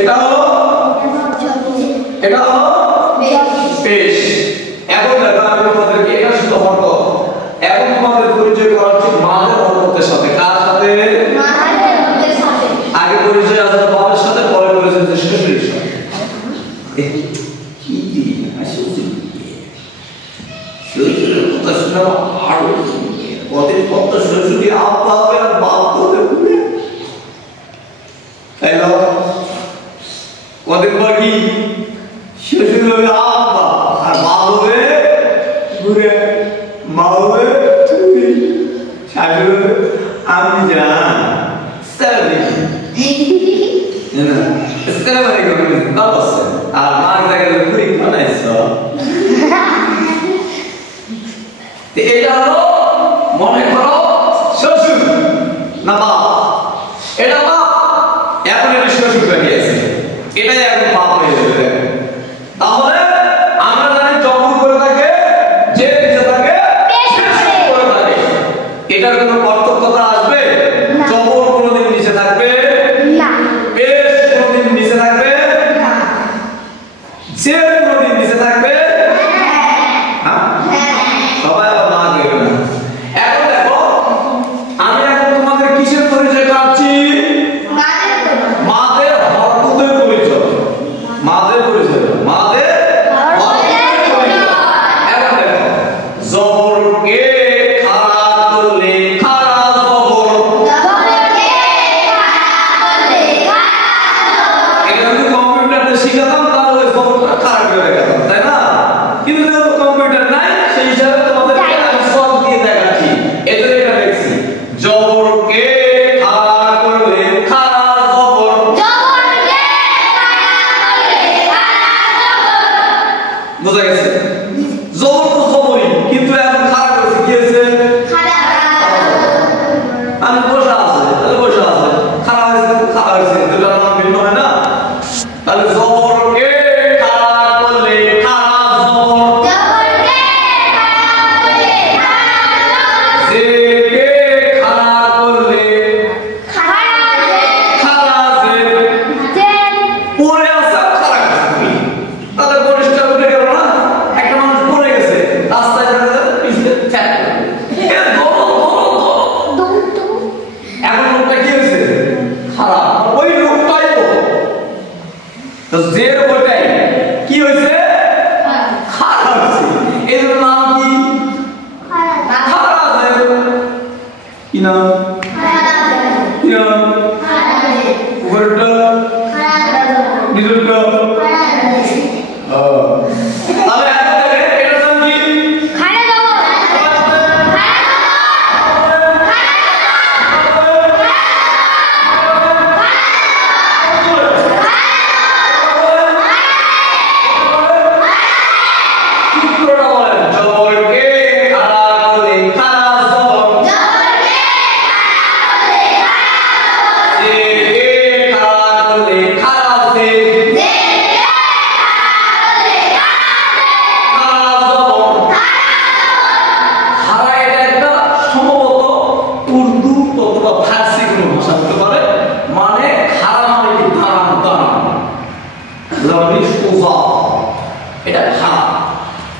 এটা হলো পেশ। এখন দেখো আমি তোমাদেরকে এটা শুধু হরকত। এখন তোমাদের পরিচয় করা হচ্ছে মাদের হরকতের সাথে। কার সাথে? মাদের হরকতের সাথে। আগে পরিচয় আছে বাবার সাথে, পরে পরিচয় আছে শ্বশুরের সাথে। কি কি আসলে শ্বশুরের কথা শুনে আরো কদিন পর তো শ্বশুরি আব্বা হবে আর বাপ হবে। তাই না? কদিন পর কি শ্বশুর হবে আব্বা আর বাপ হবে ঘুরে, মা হবে তুমি, শাশুড়ি হবে আমি জান। আর মার জায়গায় ঘুরি বানাইছ। এটা হলো মনে করো শ্বশুর না বাপ, এটা বাপ, এখন এটা শ্বশুর বানিয়েছে, এটাই এখন বাপ হয়ে যাবে। তাহলে আমরা জানি জবর করে থাকে যে নিচে থাকে করে থাকে, এটার কোনো পার্থক্যতা আসবে? জবর কোনোদিন নিচে থাকবে না, পেশ কোনোদিন নিচে থাকবে না, যে কোনোদিন নিচে থাকবে হ্যাঁ। সবাই আবার না গেবে না। এখন দেখো আমি এখন তোমাদের কিসের পরিচয় কাটছি? মাদের হরকতের পরিচয়। মাদের পরিচয়, মাদের হরকতের পরিচয়। এখন দেখো জবরকে খাড়া করলে খাড়া জবর, জবরকে খাড়া করলে খাড়া জবর। এটা যদি কম্পিউটারে শিখাতাম তাহলে ওই জবরটা খাড়া করে দেখাতাম, তাই না? কিন্তু যেহেতু কম্পিউটার নাই সেই হিসাবে তোমাদের আমি সব দিয়ে দেখাচ্ছি। এজন্য এটা লিখছি জবরকে খাড়া করলে খাড়া জবর, জবরকে খাড়া করলে খাড়া জবর। বুঝা গেছে? জবর তো জবরই, কিন্তু এখন খাড়া করছে কি হয়েছে? খাড়া। আমি বসা আছে তাহলে বসা আছে, খাড়া হয়েছে খাড়া হয়েছে, দুটো নাম ভিন্ন হয় না? তাহলে জবরকে খাড়া করলে খাড়া জবর, জবরকে খাড়া করলে খাড়া জবর। জেকে খাড়া করলে খাড়া জের, খাড়া জের, জের পড়ে আছে খাড়া করছে। তাহলে পরিষ্কার উঠে গেল না? একটা মানুষ পড়ে গেছে রাস্তায় দাঁড়িয়ে পিছনে ঠ্যাক এ ধরো ধরো ধরো। এখন লোকটা কি হয়েছে? খাড়া। ওই লোকটাই তো জের ওটাই কি হয়েছে? খাড়া হয়েছে। এর নাম কি? খাড়া জের। কি নাম? কি নাম? উপরেরটা নিচেরটা তাহলে এখন দেখেন এটার নাম কি? খাড়া জবর, খাড়া জবর, সূত্রটা বলেন জবরকে খাড়া করলে খাড়া জবর, জবরকে খাড়া করলে খাড়া জবর। জেকে খাড়া করলে খাড়া জের, জেকে খাড়া করলে খাড়া জবর, খাড়া এটা একটা সম্ভবত উর্দু অথবা ফার্সি কোনো ভাষা হতে পারে। মানে খাড়া মানে কি? দাঁড়ান দাঁড়ান, লামি সোজা, এটা খাড়া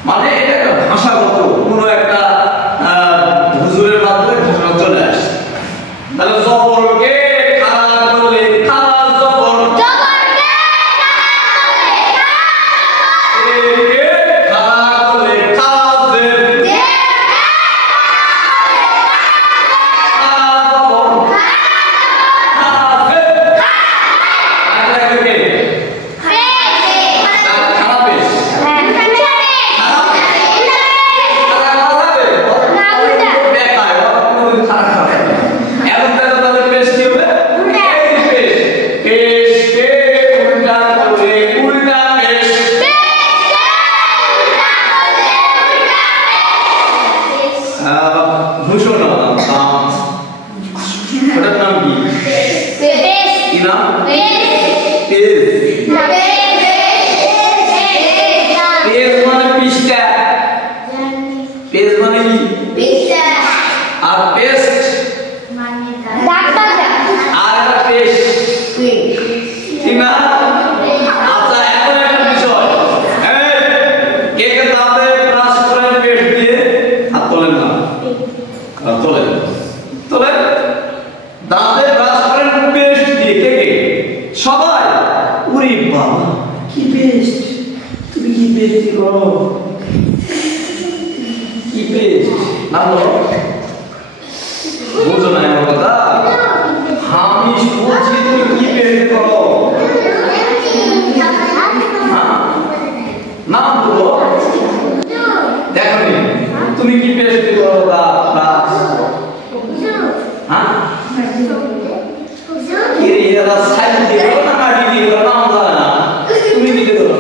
মানে এটা একটা ভাষাগত কোনো একটা হুজুরের মাধ্যমে ভাষা চলে আসে। তাহলে জবরকে খাড়া করলে খাড়া জবর, জবরকে খাড়া করলে খাড়া জের, খাড়া জবর, খাড়া জের। আচ্ছা এটাকে খাড়া পেশ, ঘোষণা ওটার নাম কি? কি নাম? পেজ মানে পৃষ্ঠা, পেজ মানে কি? পৃষ্ঠা। আর পেস্ট মানে দাগ দাগ, আর এটা পেস্ট ঠিক না? সবাই ওরে বাবা কি বেস্ট, তুমি কি বেস্ট করো, কি বেস্ট না বলো, বুঝো না আমার কথা, আমি বলছি তুমি কি বেস্ট করো, না বলো দেখো তুমি কি বেস্ট করো তা হ্যাঁ কি রে এরা সাইড দিয়ে না কাটি দিয়ে না জানা না তুমি কি করো,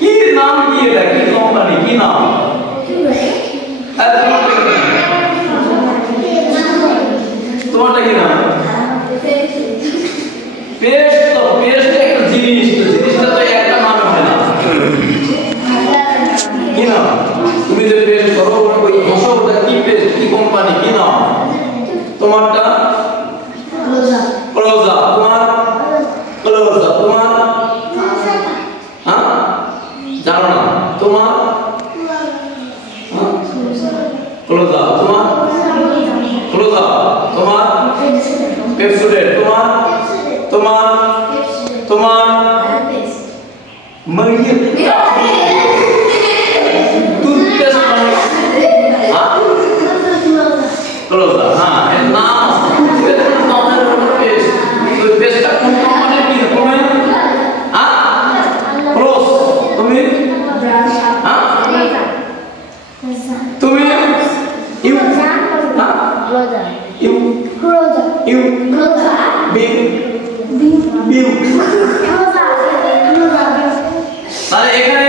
কি নাম কি এটা, কি কোম্পানি, কি নাম, তোমারটা কি নাম, পেস্ট, তো পেস্ট একটা জিনিস, তো জিনিসটা তো একটা নাম হয় না, কি নাম, তুমি যে পেস্ট করো ওই ওটা কি পেস্ট, কি কোম্পানি, কি নাম, তোমারটা ক্লোজা, তোমার ক্লোজা, তোমার হ্যাঁ জানো না, তোমার ক্লোজা, তোমার ক্লোজা, তোমার পেপসোডেন্ট, তোমার তোমার তোমার মরিয়ে টুথপেস্ট ক্লোজা, হ্যাঁ এর নাম পেস্টটা কোন কোম্পানির, কি তুমি হ্যাঁ ক্লোজ, তুমি হ্যাঁ তুমি ইউ হ্যাঁ ইউ ইউ বিউ বিউ, তাহলে এখানে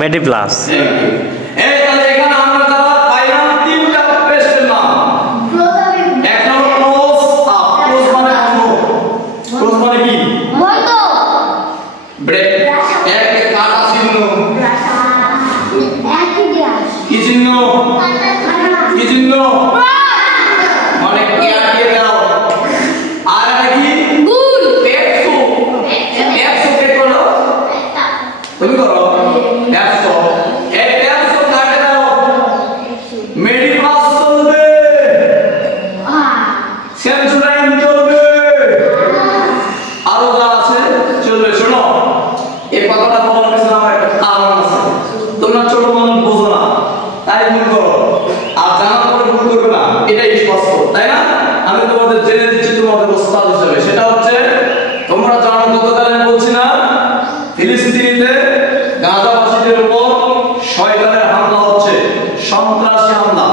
মেডি প্লাস, এই তাহলে এখানে আমরা যারা পাইলাম তিনটা পেস্টের নাম, একটা হলো ক্লোজ আপ, ক্লোজ মানে বন্ধ, ক্লোজ মানে কি বন্ধ, ব্রেক, এক কাটা চিহ্ন, কি চিহ্ন, কি চিহ্ন মানে কি আটকে দাও, আর এটা কি গুল, পেপসো, পেপসো কে করো তুমি করো পেপসো, এই পেপসো কাটে দাও, মেডি প্লাস চলবে, সেন্সোডাইন চলবে, আরো যা আছে চলবে, শোনো এই কথাটা বলার পিছনে আমার একটা কারণ আছে, তোমরা ছোট মানুষ বোঝো না তাই ভুল করো, আর জানার পরে ভুল করবে না, এটাই স্পষ্ট তাই না, আমি তোমাদের জেনে দিচ্ছি তোমাদের ওস্তাদ হিসেবে, সেটা হচ্ছে তোমরা জানো গতকাল আমি বলছি না ফিলিস্তিনিতে গাজাবাসীদের উপর শয়তানের হামলা হচ্ছে, সন্ত্রাসী হামলা,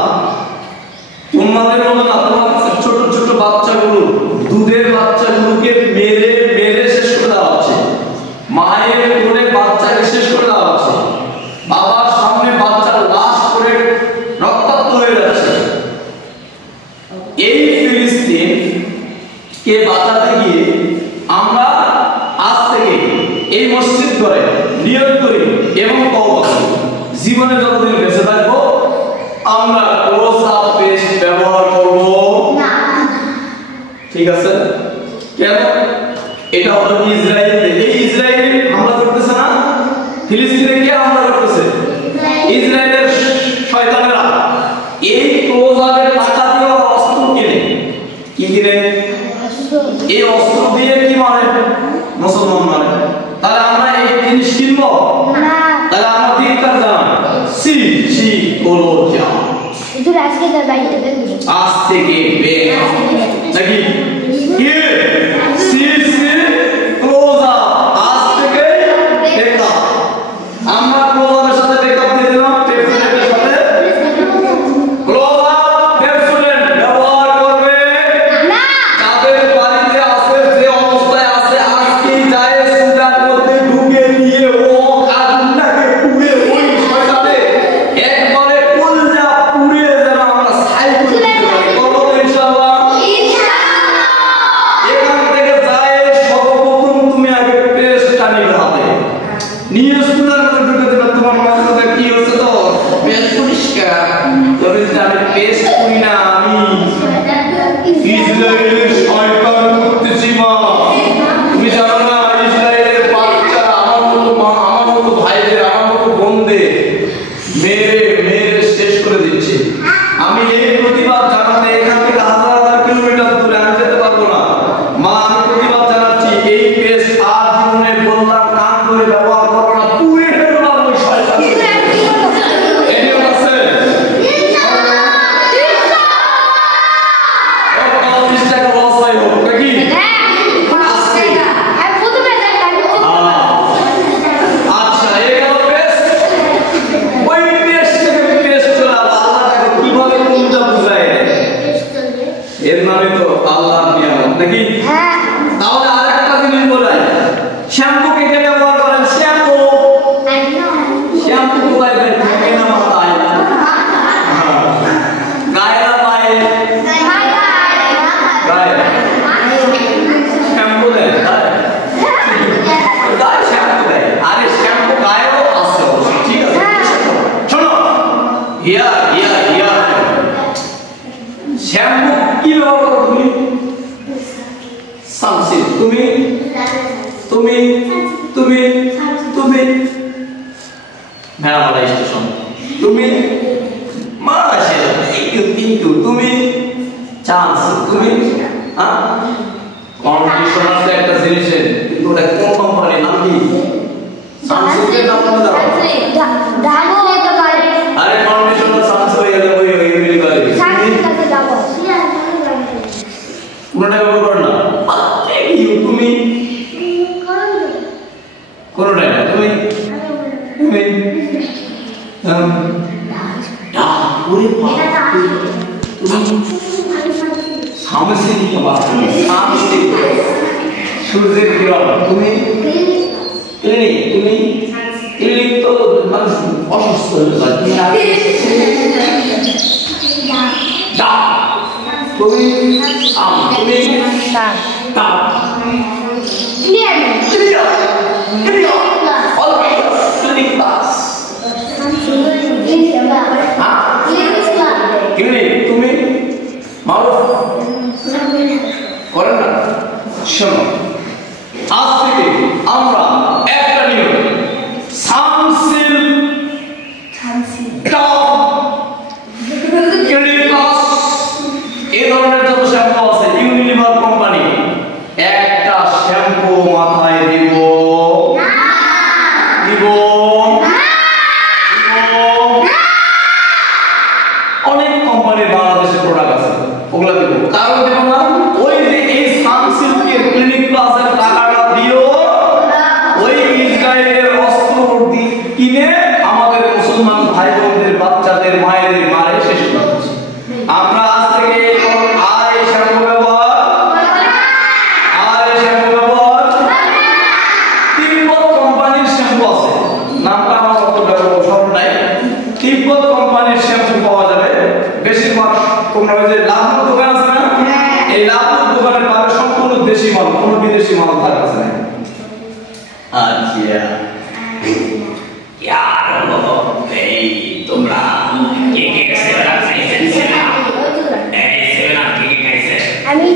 উম্মাদের মতো না, তোমার ছোট ছোট বাচ্চাগুলো, দুধের বাচ্চাগুলোকে মেরে মেরে শেষ করে দেওয়া হচ্ছে, মায়ের কোলে বাচ্চাকে শেষ করে দেওয়া হচ্ছে, বাবার সামনে বাচ্চার লাশ করে রক্তাক্ত হয়ে যাচ্ছে, এই ফিলিস্তিন কে বাঁচাতে গিয়ে আমরা আজ থেকে এই মসজিদ করে নিয়ত করি এবং তওবা করি, জীবনে যতদিন বেঁচে থাকবো আমরা ক্লোজ আপ পেস্ট ব্যবহার করব না, ঠিক আছে, কেন, এটা হলো ইসরায়েল, এই ইসরায়েল হামলা করতেছে না, ফিলিস্তিনে কে হামলা করতেছে, ইসরায়েলের শয়তানেরা, এই ক্লোজ আপের টাকা দিয়ে অস্ত্র কিনে, কি কিনে, এই অস্ত্র দিয়ে কি মারে, মুসলমান মারে, তাহলে আমরা এই জিনিস কিনব না, তাহলে আমরা ধিক্কার জানাই, সি সি করো যা শুধু আজকে তার বাইরে দেন, আজ থেকে বের নাকি কি সি সি ক্লোজ আপ, আজ থেকে বেকআপ, আমরা ক্লোজ আপের সাথে বেকআপ দিয়ে দিলাম, পেপসোডেন্টের সাথে ক্লোজ আপ পেপসোডেন্ট ব্যবহার করবে না, যাদের বাড়িতে আছে যে অবস্থায় আছে আজকে যায় সুদার মধ্যে ঢুকে নিয়ে ও আগুনটাকে পুড়ে ওই শয়তানে একবারে পুলজা পুড়ে যেন আমরা ছাই করে দিতে পারি, বলো ইনশাআল্লাহ। 30 টাকা লস হয় হোক নাকি আজকে আচ্ছা এই গেল পেস্ট ওই পেস্ট থেকে পেস্ট চলে আল্লাহ তাকে কিভাবে কোনটা বুঝায় এর নামে তো আল্লাহর নিয়ামত নাকি তাহলে আরেকটা জিনিস বলাই শ্যাম্পু কে কে ব্যবহার করেন শ্যাম্পু শ্যাম্পু কোথায় দেয় থাকে না মাথায় গায়ে না পায়ে গায়ে শ্যাম্পু দেয় গায়ে শ্যাম্পু দেয় আরে শ্যাম্পু গায়েও আছে অবশ্যই ঠিক আছে শোনো ইয়া শ্যাম্পু কি ব্যবহার করো তুমি সানসিল্ক তুমি মেরামালা স্টেশন তুমি মাশাআল্লাহ কিন্তু তুমি চান্স তুমি কন্ডিশনার তো একটা জিনিস কিন্তু ওটা কোন কোম্পানির নাম কি সানসিল্কের নাম বলে দাও ডাবো হতে পারে আরে কন্ডিশনার সানস হয়ে গেলে ওই মিলি করে সানসিল্ক ডাবো কোনটা ব্যবহার করো না তুমি কোনটাই না তুমি সূর্যের কিরণ তুমি ক্লিনিক তো মানুষ অসুস্থ হয়ে যায় তুমি তুমি মারুফ করেন না শোনো আজ থেকে আমরা একটা নিয়ম এই ধরনের যত শ্যাম্পু আছে ইউনিলিভার কোম্পানি একটা শ্যাম্পু মাথায় দিব অনেক কোম্পানির বাংলাদেশে প্রোডাক্ট আছে ওগুলা দিব কারণ দেব না ওই যে এই সানসিল্কের ক্লিনিক প্লাসের টাকাটা দিও ওই ইসরায়েলের অস্ত্র কিনে আমাদের মুসলমান ভাই বোনদের বাচ্চাদের মায়েদের মারে শেষ করছে আমরা আজ থেকে আর এই শ্যাম্পু ব্যবহার তিব্বত কোম্পানির শ্যাম্পু আছে নামটা আমার অত ব্যবহার স্মরণ নাই তিব্বত কোম্পানির শ্যাম্পু পাওয়া যাবে বেশিরভাগ তোমরা ওই যে লাভলুর দোকান আছে না এই লাভলুর দোকানে পাবে সম্পূর্ণ দেশি মাল কোনো বিদেশি মাল তার কাছে নাই আচ্ছা এই তোমরা কে সেবা খাইছেন সেবা এই সেবা কে খাইছে আমি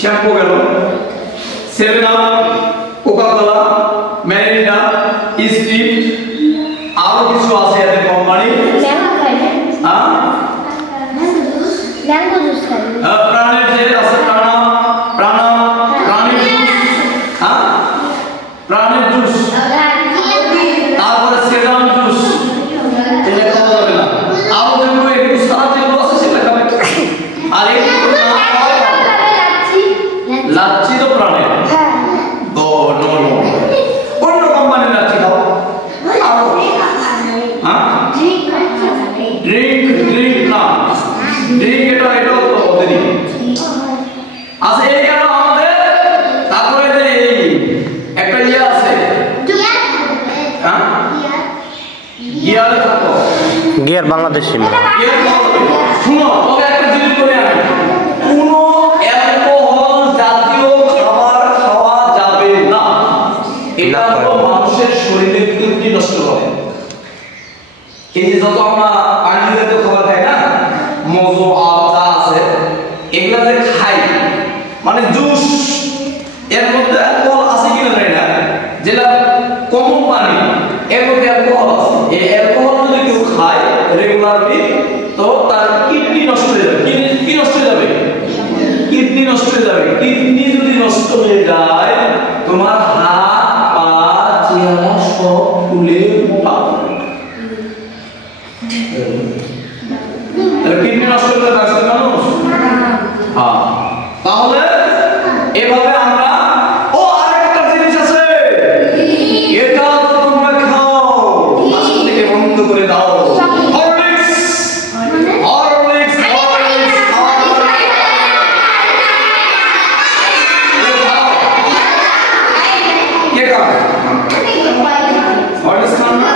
শ্যাম্পু গেল, 7 আপ, কোকা-কোলা, ম্যারিন্ডা, স্পিড, আরো কিছু আছে এদের কোম্পানি। হ্যাঁ ম্যাঙ্গো জুস খাই। প্রাণের যে আছে প্রাণের জুস, হ্যাঁ প্রাণের জুস, তারপরে সেডাম জুস, এটা খাওয়া যাবে না। আরো যেগুলো একটু সারা যেগুলো আছে সেটা খাবে। আর একটু লাচ্ছি তো প্রাণের, তো নো অন্য কোম্পানির লাচ্ছি খাও। গিয়ারে থাকো গিয়ার বাংলাদেশি শুনো তবে একটা জিনিস বলে আমি কোনো অ্যালকোহল জাতীয় খাবার খাওয়া যাবে না এটা হলো মানুষের শরীরের কিডনি নষ্ট করে এই যে যত আমরা পানি জাতীয় খাবার খাই না মজো আদা আছে এগুলা যে খাই মানে জুস এর মধ্যে অ্যালকোহল আছে কিনা জানি না যেটা কমন পানি এর মধ্যে অ্যালকোহল আছে এই অ্যালকোহল যদি কেউ খায় রেগুলারলি তো তার কিডনি নষ্ট হয়ে যাবে কি নষ্ট হয়ে যাবে কিডনি নষ্ট হয়ে যাবে কিডনি যদি নষ্ট হয়ে যায় তোমার হাত পা চেহারা সব ফুলে মোটা কিডনি নষ্ট হলে বাঁচতে মানুষ হ্যাঁ তাহলে এভাবে আমরা ও আরেকটা জিনিস আছে এটা তোমরা খাও আজকে থেকে বন্ধ করে দাও হরলিক্স হরলিক্স হরলিক্স কে খাও হরলিক্স খাও না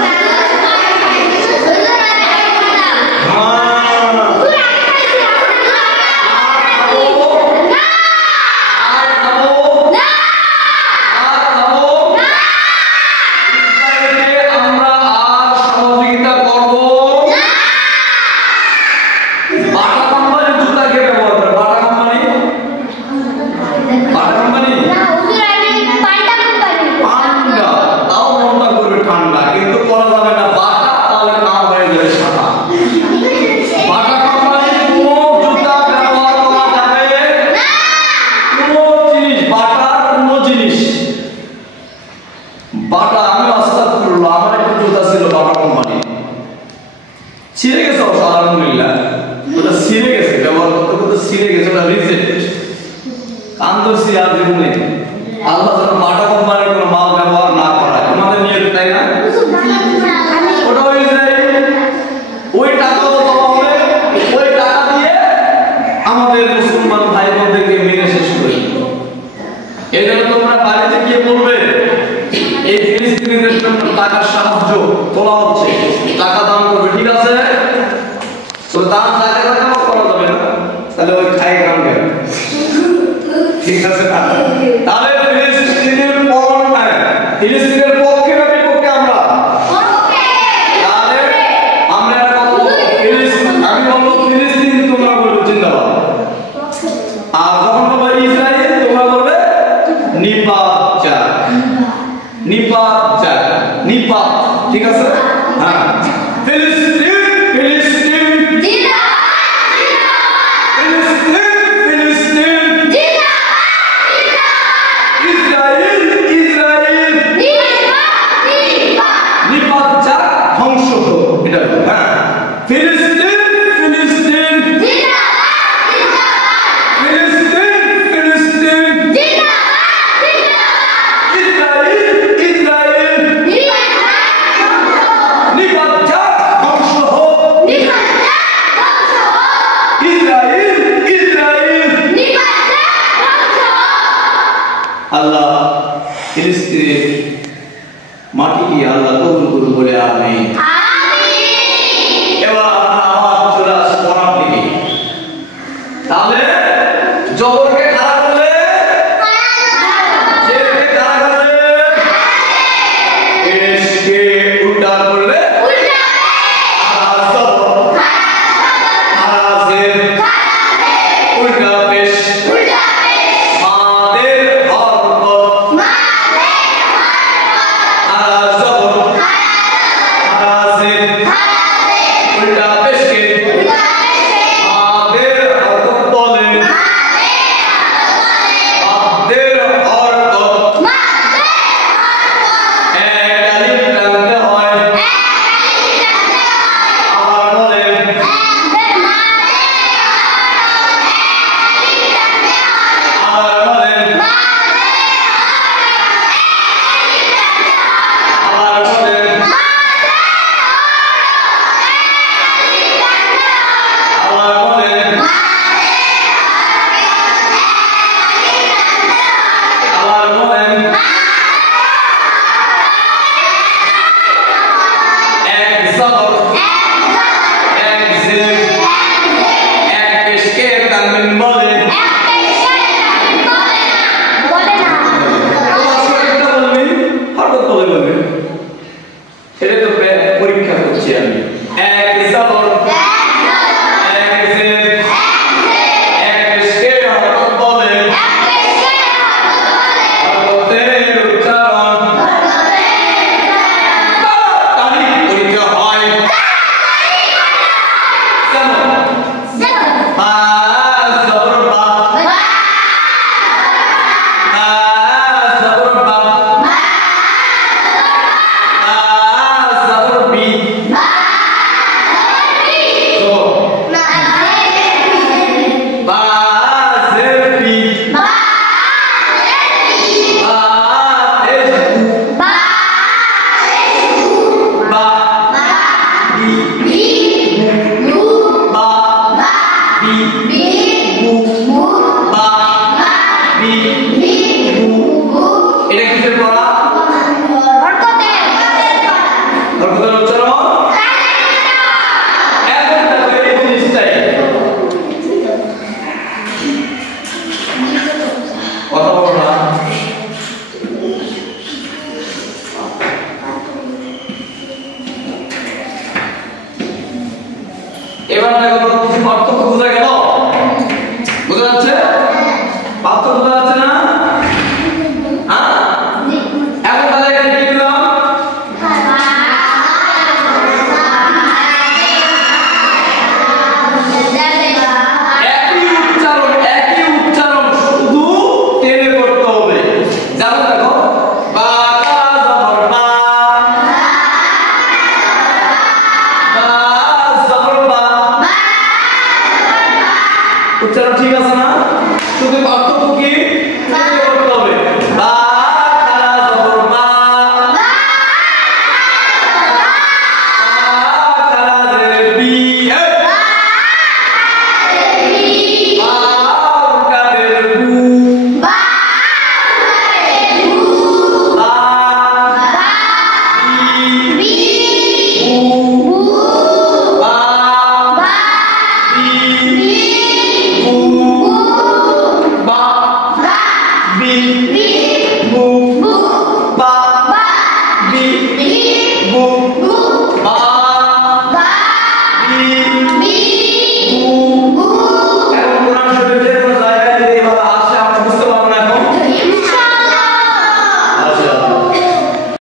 মাটি কি আল্লাহ কবুল করুন বলে আমিন। জবর এক জের এক পেশকে তানবিন বলে বলে না তোমার শরীরটা বলবি হঠাৎ বলে বলবি এটা তো পরীক্ষা করছি আমি এক জবর এক জের এক পেশকে হঠাৎ বলে হঠাতের উচ্চারণ তারিখ পরীক্ষা হয় কেমন বা জবর বা জবর বা জবর বি বা জের বি বা তেজ বা বি বা বি বা বি এটা কিসের পড়া হরকতের উচ্চারণ এখন দেখো এই জিনিসটাই কথা বলো না এবার দেখো